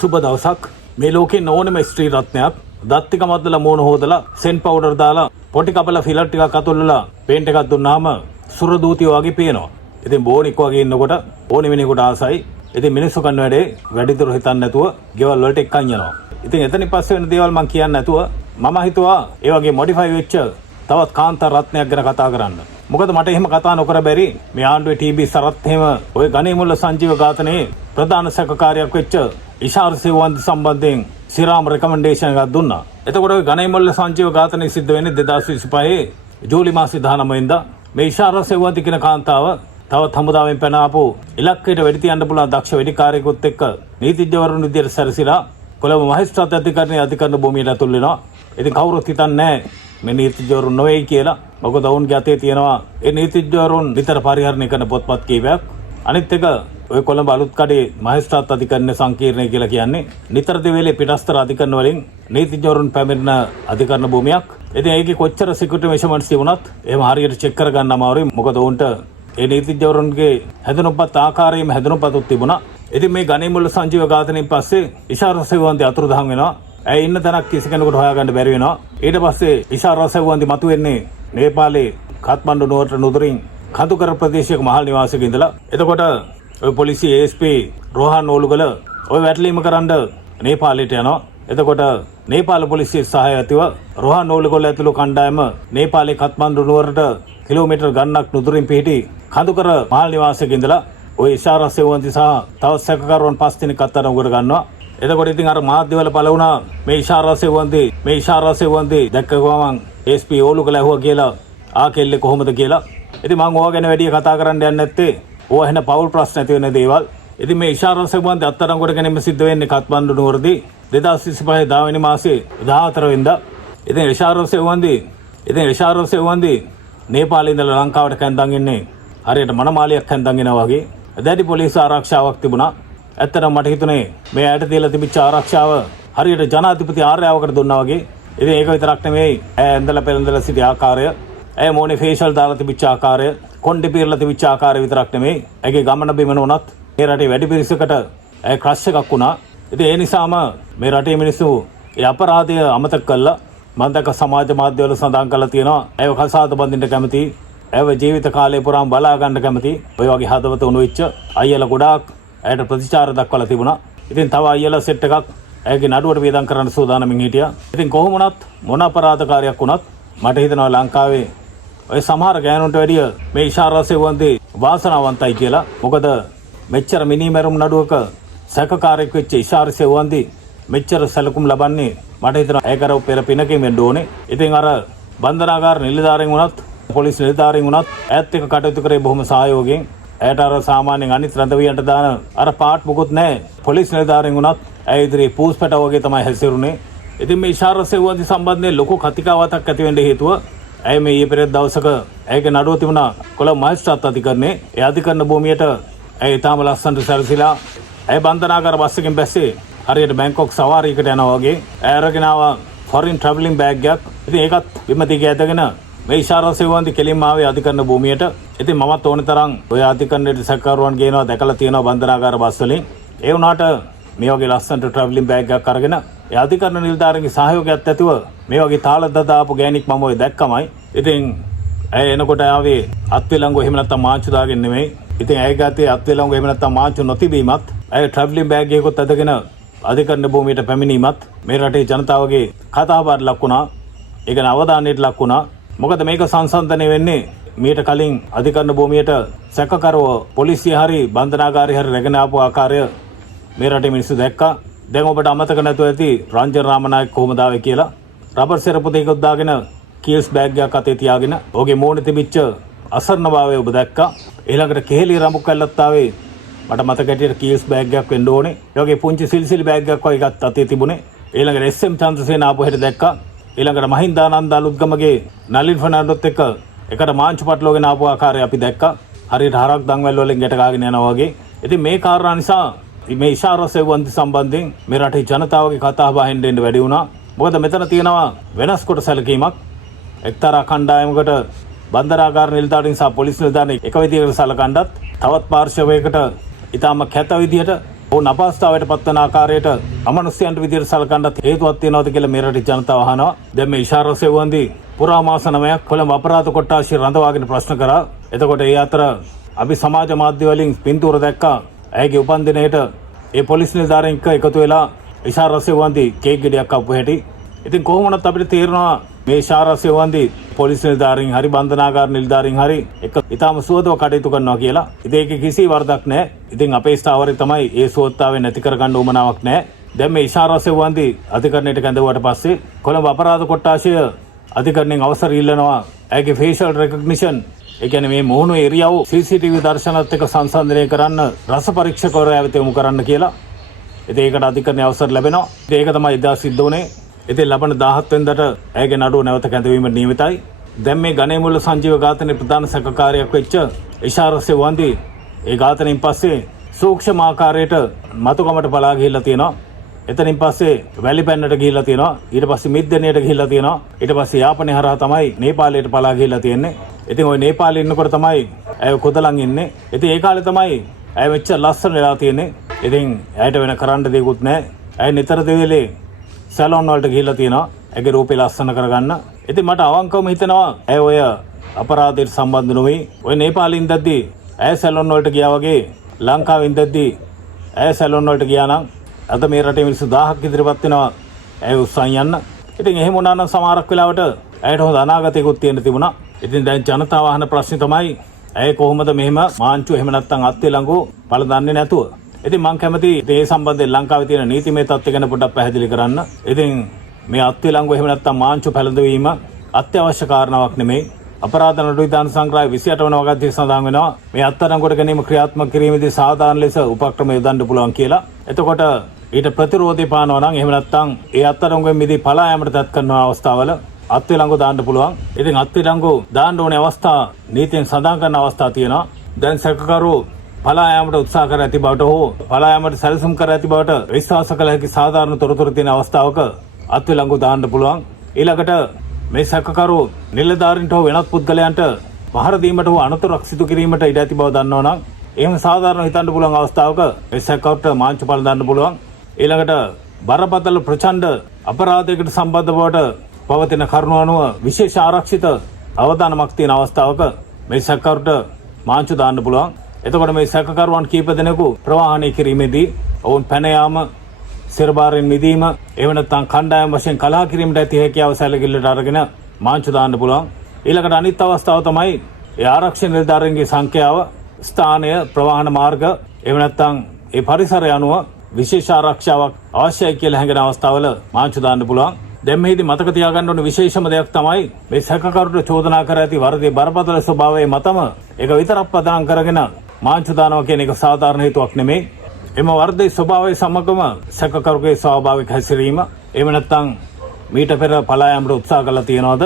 සුබ දවසක්. මේ ලෝකේ ඕනෙම ස්ත්‍රී රත්නයක් දත් ටික මද්දලා මූණ හොදලා සෙන් පවුඩර් දාලා පොටි කපලා ෆිලර් ටිකක් අතුල්ලලා පේන්ට් එකක් දුන්නාම සුර දූතිය වගේ පේනවා. ඉතින් බෝනික් වගේ ඉන්නකොට ඕනෙ මිනිහෙකුට ආසයි. ඉතින් මිනිස්සු කරන වැඩිදුර හිතන්නේ නැතුව ගෙවල් වලට එක්කන් යනවා. ඉතින් එතනින් පස්සේ වෙන දේවල් මම කියන්නේ නැතුව මම හිතුවා ඒ වගේ මොඩිෆයි වෙච්ච තවත් කාන්තාර රත්නයක් ගැන කතා කරන්න. මොකද මට එහෙම කතා නොකර බැරි මේ ආණ්ඩුවේ ටීබී සරත් එහෙම ඔය ගණේමුල්ල සංජීව ඝාතනයේ ප්‍රධාන සැකකාරයෙක් වෙච්ච ඉෂාර් සෙවන්ති සම්බන්ධයෙන් සිරාම රෙකමෙන්ඩේෂන් එකක් දුන්නා. එතකොට ඔය ගණේමුල්ල සංජීව ඝාතනය සිද්ධ වෙන්නේ 2025 ජූලි මාසේ 19 වෙනිදා. මේ ඉෂාර් සෙවන්ති කියන කාන්තාව තවත් හමුදාවෙන් පැන ආපු ඉලක්කයට වෙඩි තියන්න පුළුවන් දක්ෂ වෙඩිකාරයෙකුත් එක්ක නීතිඥවරුන් විදියට සැරසිලා කොළඹ මහේස්ත්‍රාත් අධිකරණයේ අධිකරණ භූමියට ඇතුල් වෙනවා. ඉතින් කවුරුත් හිතන්නේ නැහැ මේ නීතිඥවරුන් නොවේයි කියලා. මොකද ඔවුන්ගේ අතේ තියෙනවා ඒ නීතිඥවරුන් විතර පරිහරණය කරන පොත්පත් කීපයක්. අනිත් එක ඔය කොළඹ අලුත්කඩේ මහේස්ත්‍රාත් අධිකරණ සංකීර්ණය කියලා කියන්නේ නිතර දෙවේලේ පිටස්තර අධිකරණ වලින් නීතිඥවරුන් පැමිණෙන අධිකරණ භූමියක්. ඉතින් ඒකේ කොච්චර සිකියුරිටි මෙෂර්මන්ට්ස් තිබුණත් එහෙම හරියට චෙක් කරගන්න අමාරුයි. මොකද ඔවුන්ට ඒ නීතිඥවරුන්ගේ හැදෙනුපත් ආකාරයෙන්ම හැදෙනුපතුත් තිබුණා. ඉතින් මේ ගණේමුල්ල සංජීව ඝාතනයෙන් පස්සේ ඉෂාර් සෙවන්ති අතුරුදහන් වෙනවා. ඇය ඉන්න තැනක් කිසි කෙනෙකුට හොයාගන්න බැරි වෙනවා. ඊට පස්සේ ඉෂාර් සෙවන්ති මතුවෙන්නේ නේපාලේ කාත්මණ්ඩු නුවරට නුදුරින් කඳුකර ප්‍රදේශයක මහල් නිවාසයක ඉඳලා. එතකොට ඔය පොලිසිය ASP රෝහන් ඕලුගල ඔය වැටලීම කරන්න නේපාලයට යනවා. එතකොට නේපාල පොලිසිය සහාය ඇතිව රෝහන් ඕලුගල ඇතුළු කණ්ඩායම නේපාලේ කාත්මණ්ඩු නුවරට කිලෝමීටර් ගණනක් නුදුරින් පිහිටි කඳුකර මහල් නිවාසයක ඉඳලා ඔය ඉෂාර් සෙවන්ති සහ තවත් සැකකරුවන් 5 දෙනෙක් අත්අඩංගුවට ගන්නවා. එතකොට ඉතින් අර මාධ්‍යවල පළ වුණා මේ ඉෂාර් සෙවන්ති දැක්ක ගමන් SP ඕලුගල ඇහුවා කියලා ආකෙල්ලේ කොහොමද කියලා. ඉතින් මම ඕවා ගැන වැඩි කතා කරන්න යන්නේ නැත්තේ ඕවා එහෙන පෞල් ප්‍රශ්න ඇති වෙන දේවල්. ඉතින් මේ ඉෂාර් සෙවන්ති අත්අඩංගුවට ගැනීම සිද්ධ වෙන්නේ කාත්මණ්ඩු නුවරදී 2025 10 වෙනි මාසේ 14 වෙනිදා. ඉතින් ඉෂාර් සෙවන්ති නේපාලේ ඉඳලා ලංකාවට කැඳන් ඉන්නේ හරියට මනමාලියක් කැඳන් එනවා වගේ. දැඩි පොලිස් ආරක්ෂාවක් තිබුණා. ඇත්තටම මට හිතුනේ මේ ඇයට දීලා තිබිච්ච ආරක්ෂාව හරියට ජනාධිපති ආර්යාවකට දුන්නා වගේ. ඉතින් ඒක විතරක් නෙමෙයි ඇය ඇඳලා පෙරඳලා සිටි ආකාරය, ඇය මොනේ ෆේෂල් දාලා තිබිච්ච ආකාරය, කොණ්ඩේ පිරලා තිබිච්ච ආකාරය විතරක් නෙමෙයි ඇගේ ගමන බිමන උනත් මේ රටේ වැඩි පිරිසකට ඇය ක්‍රෂ් එකක් වුණා. ඉතින් ඒ නිසාම මේ රටේ මිනිස්සු ඒ අපරාධය අමතක කළා. මම දැක්ක සමාජ මාධ්‍යවල සඳහන් කරලා තියෙනවා ඇයව කසාද බඳින්න කැමති, ඇයව ජීවිත කාලය පුරාම බලා ගන්න කැමති ඔය වගේ හදවත උණු වෙච්ච අයියලා ගොඩාක් ඇයට ප්‍රතිචාර දක්වලා තිබුණා. ඉතින් තව අයියලා සෙට් එකක් ඇයගේ නඩුවට වියදම් කරන්න සූදානම්ින් හිටියා. ඉතින් කොහොම වුණත් මොන අපරාධකාරයක් වුණත් මට හිතෙනවා ලංකාවේ ඔය සමහර ගෑනුන්ට වැඩිය මේ ඉෂාර් සෙවන්ති වාසනාවන්තයි කියලා. මොකද මෙච්චර මිනිමෙරුම් නඩුවක සැකකාරයෙක් වෙච්ච ඉෂාර් සෙවන්ති මෙච්චර සැලකුම් ලබන්නේ මට හිතෙනවා ඇය කරව පෙර පිනකින් වෙන්න ඕනේ. ඉතින් අර බන්ධනාගාර නිලධාරීන් වුණත් පොලිස් නිලධාරීන් වුණත් ඈත් එක්ක කටයුතු කරේ බොහොම සහයෝගයෙන්. ඇයට අර සාමාන්‍යයෙන් අනිත් රැඳවියන්ට දාන අර පාට් මොකුත් නැහැ. පොලිස් නිලධාරීන් වුණත් ඇය ඉදිරියේ පූස්පැට වගේ තමයි හැසිරුනේ. ඉතින් මේ ඉෂාර් සෙවන්ති සම්බන්ධයෙන් ලොකු කතිකාවතක් ඇති වෙන්න හේතුව ඇය මේ ඊයේ පෙරේද දවසක ඇයගේ නඩුව තිබුණා කොළඹ මහේස්ත්‍රාත් අධිකරණයේ. ඒ අධිකරණ භූමියට ඇය ඊටාම ලස්සනට සැරසිලා ඇය බන්ධනාගාර බස් එකෙන් බැස්සේ හරියට බැංකොක් සවාරියකට යනවා වගේ. ඇය අරගෙන ආවා ෆොරින් ට්‍රැවලින් බෑග් එකක්. ඉතින් ඒකත් බිම දිගේ ඇදගෙන මේ ඉෂාර් සෙවන්ති කෙලින්ම ආවේ අධිකරණ භූමියට. ඉතින් මමත් ඕන තරම් ඔය අධිකරණයේ සැකකරුවන් ගේනවා දැකලා තියෙනවා බන්ධනාගාර බස් වලින්. ඒ වුණාට මේ වගේ ලස්සනට ට්‍රැවලින් බෑග් එකක් අරගෙන ඒ අධිකරණ නිලධාරීන්ගේ සහයෝගයත් ඇතිව මේ වගේ තාලද දාපු ගෑණික් මම ඔය දැක්කමයි. ඉතින් ඇය එනකොට ආවේ අත්විලංගු එහෙම නැත්නම් මාංචු දාගෙන නෙමෙයි. ඉතින් ඇය ගාතේ අත්විලංගු එහෙම නැත්නම් මාංචු නොතිබීමත් ඇය ට්‍රැවලින් බෑග් එකකුත් අදගෙන අධිකරණ භූමියට පැමිණීමත් මේ රටේ ජනතාවගේ කතාබහට ලක් වුණා. ඒ කියන්නේ අවධානයට ලක් වුණා. මොකද මේක සංසන්දනය වෙන්නේ මීට කලින් අධිකරණ භූමියට සැකකරුව පොලිසිය හරි බන්ධනාගාරය හරි රැගෙන ආපු ආකාරය මේ රටේ මිනිස්සු දැක්කා. දැන් ඔබට අමතක නැතුව ඇති රංජන් රාමනායක කොහොමද ආවේ කියලා. රබර් සෙරපු දෙකක් දාගෙන කීල්ස් බෑග් එකක් අතේ තියාගෙන ඔහුගේ මූණේ තිබිච්ච අසරණභාවය ඔබ දැක්කා. ඊළඟට කෙහෙලි රඹු කැල්ලත් ආවේ මට මතක හැටියට කීල්ස් බෑග් එකක් වෙන්න ඕනේ. ඒ වගේ පුංචි සිල්සිලි බෑග් එකක් වගේ එකක් අතේ තිබුණේ. ඊළඟට SM චන්ද්‍රසේන ආපු හැටි දැක්කා. ඊළඟට මහින්දානන්ද අලුත්ගමගේ නලින් ෆර්නෑන්ඩෝත් එක්ක එකට මාංචු පටලෝගෙන ආපු ආකාරය අපි දැක්කා. හරියට හරක් දන්වැල් වලින් ගැට ගාගෙන යනවා වගේ. ඉතින් මේ කාරණා නිසා මේ ඉෂාර් සෙවන්ති සම්බන්ධයෙන් මේ රටේ ජනතාවගේ කතා බහෙන් දෙන්න වැඩි වුණා. මොකද මෙතන තියෙනවා වෙනස් කොට සැලකීමක්. එක්තරා කණ්ඩායමකට බන්ධනාගාර නිලධාරීන් සහ පොලිස් නිලධාරීන් එක විදිහකට සලකනවත් තවත් පාර්ශවයකට ඊටම කැත විදිහට ඔවුන් අපහසුතාවයට පත්වන ආකාරයට අමනුෂ්‍යයන්ට විදියට සලකන්නත් හේතුවක් තියෙනවද කියලා මේ රටේ ජනතාව අහනවා. දැන් මේ ඉෂාරා සෙව්වන්දි පුරා මාස 9ක් කොළඹ අපරාධ කොට්ටාශය රඳවාගෙන ප්‍රශ්න කරා. එතකොට ඒ අතර අපි සමාජ මාධ්‍ය වලින් පින්තූර දැක්කා. ඇයගේ උපන්දිනයට ඒ පොලිස් නිලධාරීන් එකතු වෙලා ඉෂාරා සෙව්වන්දි කේක් ගෙඩියක් කපපු හැටි. ඉතින් කොහොමවත් අපිට තේරෙනවා මේ ඉෂාරා සෙව්වන්දි පොලිස් නිලධාරීන් හරි බන්ධනාගාර නිලධාරීන් හරි එක ඊටම සුවදව කටයුතු කරනවා කියලා. ඉතින් ඒකේ කිසි වරදක් නැහැ. ඉතින් අපේ ස්ථාවරය තමයි ඒ සුවත්තාවේ නැති කරගන්න උවමනාවක් නැහැ. දැන් මේ ඉෂාරා සෙව්වන්දි අධිකරණයට කැඳවුවට පස්සේ කොළඹ අපරාධ කොට්ටාශය අධිකරණයෙන් අවසර ඉල්ලනවා ඇගේ ෆේෂල් රෙකග්නිෂන් ඒ කියන්නේ මේ මොහුණු එරියව CCTV දර්ශනත් එක්ක සංසන්දනය කරන්න රස පරීක්ෂකවරයා වෙත යොමු කරන්න කියලා. ඉතින් ඒකට අධිකරණයේ අවසර ලැබෙනවා. ඉතින් ඒක තමයි එදා සිද්ධ වුණේ. ඉතින් ලබන 17 වෙනිදාට ඇගේ නඩුව නැවත කැඳවීමට නියමිතයි. දැන් මේ ගණේමුල්ල සංජීව ඝාතනයේ ප්‍රධාන සැකකාරයෙක් වෙච්ච ඉෂාරා සෙව්වන්දි ඒ ඝාතනයෙන් පස්සේ සූක්ෂම ආකාරයට මතුකමට පලා ගිහිල්ලා තියෙනවා. එතනින් පස්සේ වැලිපැන්නට ගිහිල්ලා තියෙනවා. ඊට පස්සේ මිද්දෙනියට ගිහිල්ලා තියෙනවා. ඊට පස්සේ යාපනයේ හරහා තමයි නේපාලයට පලා ගිහිල්ලා තියෙන්නේ. ඉතින් ওই නේපාලේ ඉන්නකොට තමයි ඇය කොතලන් ඉන්නේ. ඉතින් ඒ කාලේ තමයි ඇය මෙච්චර ලස්සන වෙලා තියෙන්නේ. ඉතින් ඇයට වෙන කරන්න දෙයක්වත් නැහැ. ඇය නිතර දෙවිලේ සැලොන් වලට ගිහිල්ලා තියෙනවා. ඇගේ රූපේ ලස්සන කරගන්න. ඉතින් මට අවංකවම හිතෙනවා ඇය ඔය අපරාධයට සම්බන්ධ නොවේ. ඔය නේපාලේ ඉඳද්දී ඇය සැලොන් වලට ගියා වගේ ලංකාවේ ඉඳද්දී ඇය සැලොන් වලට ගියා නම් අද මේ රටේ මිනිස්සු 1000ක් ඉදිරියපත් වෙනවා ඇය උස්සන් යන්න. ඉතින් එහෙම වුණා නම් සමහරක් වෙලාවට ඇයට හොඳ අනාගතයකුත් තියෙන්න තිබුණා. ඉතින් දැන් ජනතාව අහන ප්‍රශ්නේ තමයි ඇය කොහොමද මෙහෙම මාංචු එහෙම නැත්නම් අත්විලංගු බල දන්නේ නැතුව. ඉතින් මම කැමති මේ සම්බන්ධයෙන් ලංකාවේ තියෙන නීතිමය තත්ත්ව ගැන පොඩ්ඩක් පැහැදිලි කරන්න. ඉතින් මේ අත්විලංගු එහෙම නැත්නම් මාංචු පැළඳවීම අත්‍යවශ්‍ය කාරණාවක් නෙමෙයි. අපරාධ නඩු විධාන සංග්‍රහය 28 වන වගන්තියේ සඳහන් වෙනවා මේ අත්අඩංගුවට ගැනීම ක්‍රියාත්මක කිරීමේදී සාධාරණ ලෙස උපක්‍රම යොදන්න පුළුවන් කියලා. එතකොට ඊට ප්‍රතිරෝධය පානවා නම් එහෙම නැත්නම් ඒ අත්අඩංගුවෙන් මිදී පලා යාමට තත් කරන අවස්ථාවල අත්විලංගු දාන්න පුළුවන්. ඉතින් අත්විලංගු දාන්න ඕනේ අවස්ථා නීතියෙන් සඳහන් කරන අවස්ථා තියෙනවා. දැන් සැකකරු පලා යාමට උත්සාහ කර ඇති බවට හෝ පලා යාමට සැලසුම් කර ඇති බවට විශ්වාස කළ හැකි සාධාරණ තොරතුරු තියෙන අවස්ථාවක අත්විලංගු දාන්න පුළුවන්. ඊළඟට මේ සැකකරු නිලධාරීන්ට හෝ වෙනත් පුද්ගලයන්ට පහර දීමට හෝ අනතුරක් සිදු කිරීමට ඉඩ ඇති බව දන්නවනම් එහෙම සාධාරණ හිතන්න පුළුවන් අවස්ථාවක මේ සැකකරුට මාංචු පළ දාන්න පුළුවන්. ඊළඟට බරපතල ප්‍රචණ්ඩ අපරාධයකට සම්බන්ධ බවට පවතින කරුණු අනුව විශේෂ ආරක්ෂිත අවදානමක් තියෙන අවස්ථාවක මේ සැකකරුට මාංචු දාන්න පුළුවන්. එතකොට මේ සැකකරුවන් කීප දෙනෙකු ප්‍රවාහනය කිරීමේදී ඔවුන් පැන යාම, සිරබාරෙන් මිදීම, එහෙම නැත්නම් කණ්ඩායම් වශයෙන් කලහ කිරීමට ඇති හැකියාව සැලකිල්ලට අරගෙන මාංචු දාන්න පුළුවන්. ඊළඟට අනිත් අවස්ථාව තමයි ඒ ආරක්ෂක නිලධාරීන්ගේ සංඛ්‍යාව, ස්ථානය, ප්‍රවාහන මාර්ග, එහෙම නැත්නම් ඒ පරිසරය අනුව විශේෂ ආරක්ෂාවක් අවශ්‍යයි කියලා හැඟෙන අවස්ථාවල මාංචු දාන්න පුළුවන්. දැන් මෙහිදී මතක තියාගන්න ඕන විශේෂම දෙයක් තමයි මේ සැකකරුට චෝදනා කර ඇති වරදේ බරපතල ස්වභාවය මතම ඒක විතරක් පදනම් කරගෙන මාංචු දානවා කියන එක සාධාරණ හේතුවක් නෙමෙයි. එම වරදේ ස්වභාවය සමගම සැකකරුගේ ස්වාභාවික හැසිරීම, එහෙම නැත්නම් මීට පෙර පලා යාමට උත්සාහ කළා තියනවාද,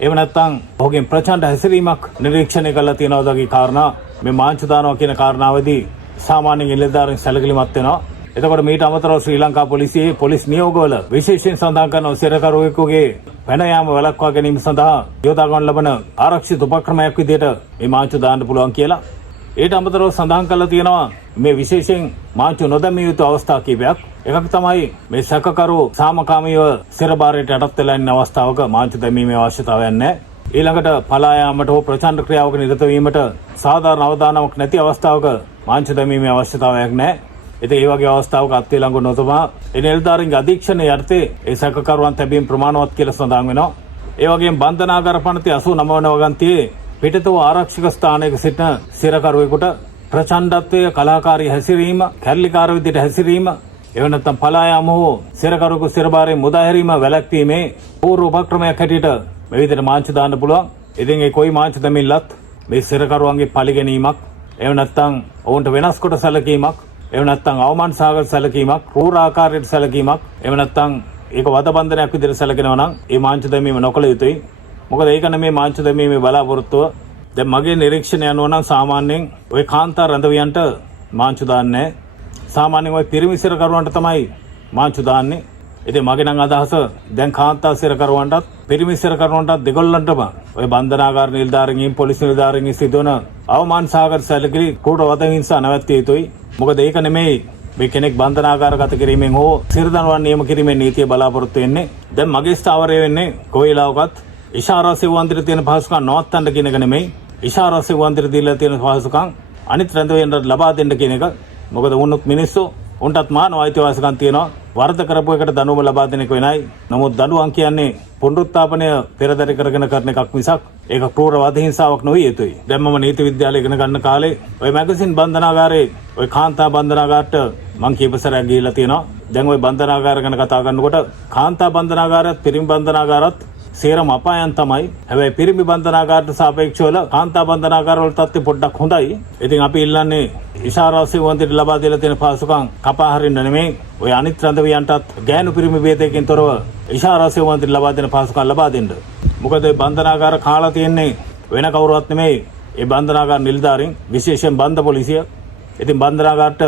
එහෙම නැත්නම් ඔහුගෙන් ප්‍රචණ්ඩ හැසිරීමක් නිරීක්ෂණය කළා තියනවාද වගේ කාරණා මේ මාංචු දානවා කියන කාරණාවේදී සාමාන්‍ය නිලධාරීන් සැලකිලිමත් වෙනවා. එතකොට මීට අමතරව ශ්‍රී ලංකා පොලිසියේ පොලිස් නියෝගවල විශේෂයෙන් සඳහන් කරන සිරකරුවෙකුගේ පැන යාම වළක්වා ගැනීම සඳහා යොදා ගන්න ලබන ආරක්ෂිත උපක්‍රමයක් විදිහට මේ මාංචු දාන්න පුළුවන් කියලා. ඊට අමතරව සඳහන් කරලා තියෙනවා මේ විශේෂයෙන් මාංචු නොදැමිය යුතු අවස්ථා කිහිපයක්. එකක් තමයි මේ සැකකරු සාමකාමීව සිරබාරයට යටත් වෙලා ඉන්න අවස්ථාවක මාංචු දැමීමේ අවශ්‍යතාවයක් නැහැ. ඊළඟට පලා යාමට හෝ ප්‍රචණ්ඩ ක්‍රියාවක නිරත වීමට සාධාරණ අවදානමක් නැති අවස්ථාවක මාංචු දැමීමේ අවශ්‍යතාවයක් නැහැ. ඉතින් ඒ වගේ අවස්ථාවක අත්විලංගු නොතබා ඒ නිලධාරීන්ගේ අධීක්ෂණය යටතේ ඒ සැකකරුවන් තැබීම ප්‍රමාණවත් කියලා සඳහන් වෙනවා. ඒ වගේම බන්ධනාගාර පනතේ 89 වන වගන්තියේ පිටතව ආරක්ෂක ස්ථානයක සිටින සිරකරුවෙකුට ප්‍රචණ්ඩත්වය, කලාකාරී හැසිරීම, කැරලිකාර විදිහට හැසිරීම, එව නැත්නම් පලා යාම හෝ සිරකරුවෙකු සිරබාරයෙන් මුදා හැරීම වැළැක්වීමේ පූර්ව උපක්‍රමයක් හැටියට මේ විදිහට මාංචු දාන්න පුළුවන්. ඉතින් ඒ කොයි මාංචු දෙමිල්ලත් මේ සිරකරුවන්ගේ පරිගැනීමක්, එව නැත්නම් ඔවුන්ට වෙනස් කොට සැලකීමක්, එහෙම නැත්නම් අවමාන සහගත සැලකීමක්, කෲර ආකාරයට සැලකීමක්, එහෙම නැත්නම් ඒක වදබන්ධනයක් විදිහට සැලකෙනවා නම් ඒ මාංචු දැමීම නොකළ යුතුයි. මොකද ඒක නෙමේ මාංචු දැමීමේ බලාපොරොත්තුව. දැන් මගේ නිරීක්ෂණය අනුව නම් සාමාන්‍යයෙන් ওই කාන්තාර රැඳවියන්ට මාංචු දාන්නේ නැහැ. සාමාන්‍යයෙන් ওই පිරිමි සිරකරුවන්ට තමයි මාංචු දාන්නේ. ඉතින් මගේ නම් අදහස දැන් කාන්තාර සිරකරුවන්ටත් පිරිමි සිරකරුවන්ටත් දෙගොල්ලන්ටම ওই බන්ධනාගාර නිලධාරීන්ගෙන්, පොලිස් නිලධාරීන්ගෙන් සිදුවන අවමාන සහගත සැලකිලි, කූට වද හිංසා නැවැත්විය යුතුයි. මොකද ඒක නෙමෙයි මේ කෙනෙක් බන්ධනාගාරගත කිරීමෙන් හෝ සිරදඬුවම් නියම කිරීමේ නීතිය බලාපොරොත්තු වෙන්නේ. දැන් මගේ ස්ථාවරය වෙන්නේ කොයිලාවකත් ඉෂාරා සෙව්වන්තිට තියෙන පහසුකම් නවත්තන්න කියන එක නෙමෙයි. ඉෂාරා සෙව්වන්තිට දීලා තියෙන පහසුකම් අනිත් රැඳවියන්ට ලබා දෙන්න කියන එක. මොකද වුණොත් මිනිස්සු උන්ටත් මානව අයිතිවාසිකම් තියෙනවා. වරද කරපු එකට දඬුවම ලබා දෙන එක වෙනයි. නමුත් දඬුවම් කියන්නේ පුනරුත්ථාපනය පෙරදරි කරගෙන කරන එකක් මිසක් ඒක ක්‍රූර වද හිංසාවක් නොවිය යුතුයි. දැන් මම නීති විද්‍යාලය ඉගෙන ගන්න කාලේ ওই මැගසින් බන්ධනාගාරේ ওই කාන්තා බන්ධනාගාරට මං කීප සැරයක් ගිහිල්ලා තියෙනවා. දැන් ওই බන්ධනාගාර ගැන කතා කරනකොට කාන්තා බන්ධනාගාරයත් පිරිමි බන්ධනාගාරත් සේරම අපායන් තමයි. හැබැයි පිරිමි බන්ධනාගාරට සාපේක්ෂව කාන්තා බන්ධනාගාර වල තත්ත්වය පොඩ්ඩක් හොඳයි. ඉතින් අපි ඉල්ලන්නේ ඉෂාරා සෙව්වන්තිට ලබා දීලා තියෙන පහසුකම් කපා හරින්න නෙමෙයි. ඔය අනිත් රැඳවියන්ටත් ගෑනු පිරිමි ભેදයකින් තොරව ඉෂාරා සෙව්වන්තිට ලබා දෙන පහසුකම් ලබා දෙන්න. මොකද ඒ බන්ධනාගාර කාලා තියෙන්නේ වෙන කවුරුවත් නෙමෙයි. ඒ බන්ධනාගාර නිලධාරීන් විශේෂයෙන් බන්ධ පොලිසිය. ඉතින් බන්ධනාගාරට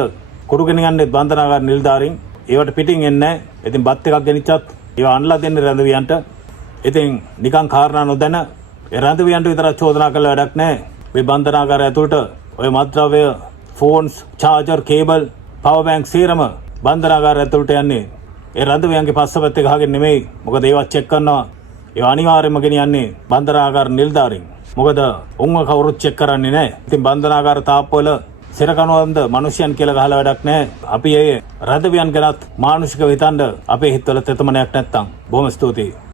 කුරුගෙන යන්නේ බන්ධනාගාර නිලධාරීන්. ඒවට පිටින් එන්නේ නැහැ. ඉතින් බත් එකක් ගෙනිච්චත් ඒවා අන්ලා දෙන්නේ රැඳවියන්ට. ඉතින් නිකන් කාරණා නොදැන ඒ රැඳවියන්ට විතරක් චෝදනා කළ වැඩක් නැහැ. මේ බන්ධනාගාරය ඇතුළට ඔය මත්ද්‍රව්‍ය, phones, charger, cable, power bank සේරම බන්ධනාගාරය ඇතුළට යන්නේ ඒ රැඳවියන්ගේ පස්සපැත්තේ ගහගෙන නෙමෙයි. මොකද ඒවා චෙක් කරනවා. ඒවා අනිවාර්යයෙන්ම ගෙනියන්නේ බන්ධනාගාර නිලධාරීන්. මොකද උන්ව කවුරුත් චෙක් කරන්නේ නැහැ. ඉතින් බන්ධනාගාර තාප්පවල සිරකනවන්ද මිනිසයන් කියලා ගහලා වැඩක් නැහැ. අපි ඒ රැඳවියන් ගැනත් මානුෂිකව හිතන්න අපේ හිතවල තෙතමනයක් නැත්තම්. බොහොම ස්තුතියි.